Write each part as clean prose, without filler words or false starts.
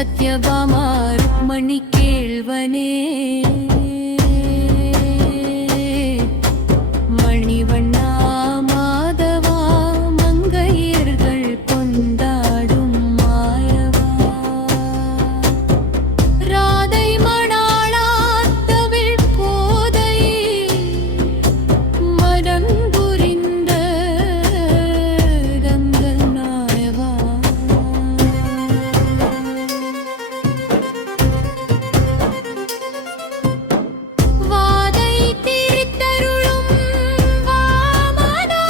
சத்யபாமா ருக்மணி கேள்வனே மணிவண்ணா மாதவா மங்கையர்கள் கொண்டாடும் மாயவா ராதை மணாளா தவிழ் போதை மடங்குரிந்த கங்கல் நாயவா வாதை தீர்த்தருளும் வாமனா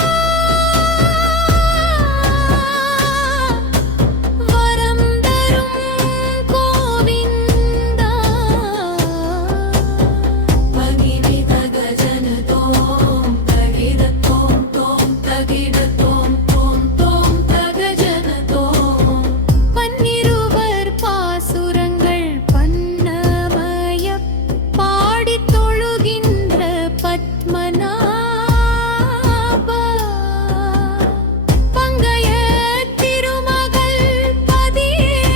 வரம் தரும் கோவிந்தா பகிரித கஜன தோம் தகிட தோம் தோம் தகிட தோம் தோம் தோம் தகஜன தோம் பன்னிருவர் பாசுரங்கள் பன்னமய பாடித் தொழுகின்ற பத்மநாபா பங்கய திருமகள் பதியே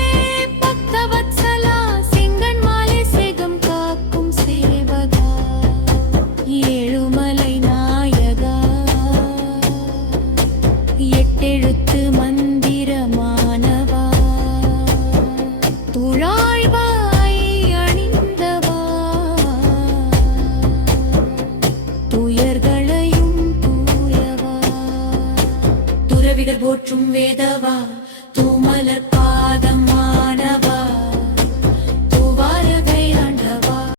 பக்தவத்சலா செங்கண் மாலை செகம் காக்கும் சேவகா ஏழுமலை நாயகா எட்டெழுத்து மந்திரமானவா துழாய்வாய் அணிந்தவா துயர்களையும் தூயவா துறவிகள் போற்றும் வேதவா தூமலர்